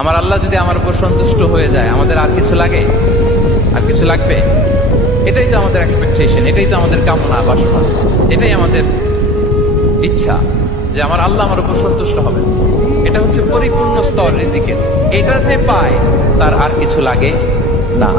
আমার আল্লাহ যদি আমার উপর সন্তুষ্ট হয়ে যায়, আমাদের আর কিছু লাগে? আর কিছু লাগবে? এটাই তো আমাদের এক্সপেকটেশন, এটাই তো আমাদের কামনা বাসনা, এটাই আমাদের ইচ্ছা যে আমার আল্লাহ আমার উপর সন্তুষ্ট হবে। এটা হচ্ছে পরিপূর্ণ স্তর রিজিকের। এটা যে পায় তার আর কিছু লাগে না।